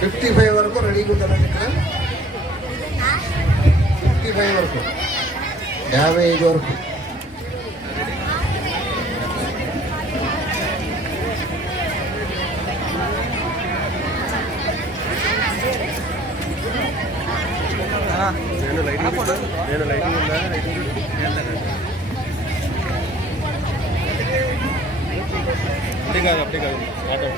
55 వరకు రెడీగా ఉంటారండి ఇక్కడ. 55 వరకు, 55 వరకు. నేను లైటింగ్ ఉందా అప్పుడే కాదు ఆటో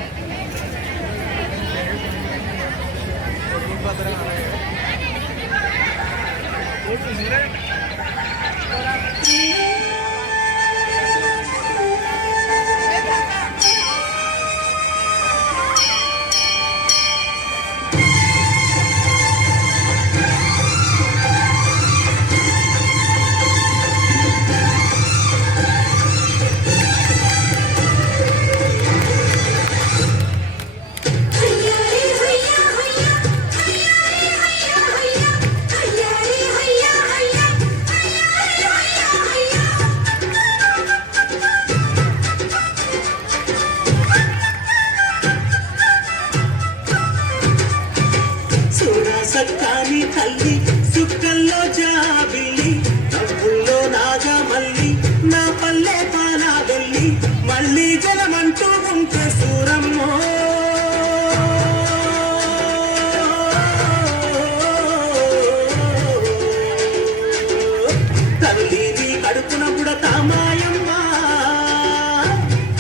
సక్కాని తల్లి సుక్కల్లో జాబిల్లి నవ్వుల్లో నాగా మల్లి నా పల్లె పాలా వెళ్ళి మళ్ళీ జలమంటూ ఉంటే సూరమ్మో తల్లిని కడుపున బుడతా మాయమ్మ,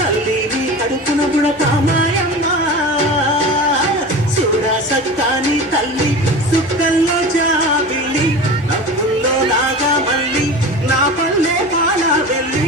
తల్లిని కడుపున బుడతా మాయమ్మ. సక్కాని తల్లి సుక్కల్లో జాబిల్లి నవ్వుల్లో నాగా మళ్ళీ నా పల్లె పాలా వెళ్ళి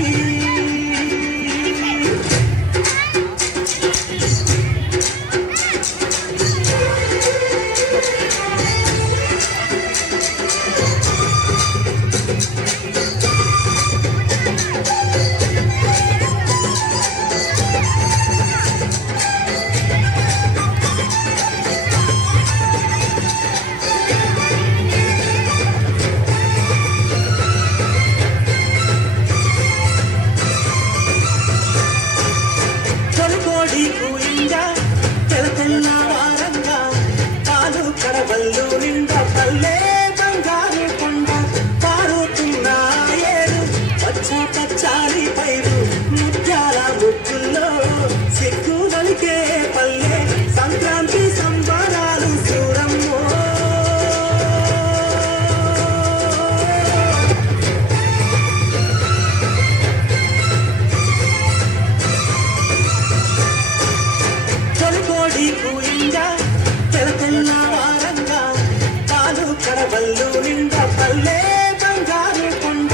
కడవల్లు నిండా పల్లె బంగారు కొండ పారుతున్నాయేరు పచ్చ పచ్చాలి పైరు ముత్యాల ముక్కుల్లో సిగ్గు నలికే పల్లె సంక్రాంతి సంబరాలు సూరమ్మో తొలికోడి కూయిందా తెల్ల వారంగా పాలు కడవల్లు నిండా పల్లె బంగారు కొండ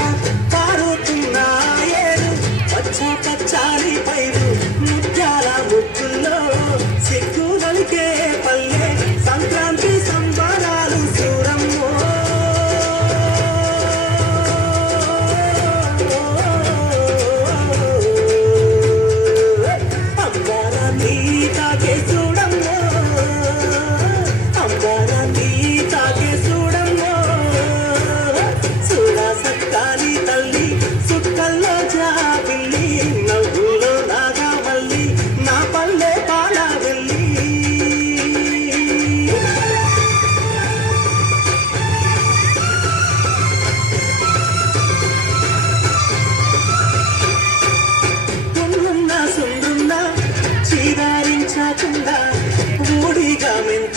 పారుతున్నాయేరు పచ్చ పచ్చాలి పైరు ముత్యాల ముక్కుల్లో సిగ్గు నలికే పల్లె సంక్రాంతి సంబరాలు సూరమ్మో అంగారాన్ని తాకే చూడమ్మో సక్కాని తల్లి సుక్కల్లో జాబిల్లి నవ్వులో నాగా మళ్ళీ నా పల్లె పాలా వెళ్ళి సుండున్నా చీదారించకుండా ఊడిగా మెంత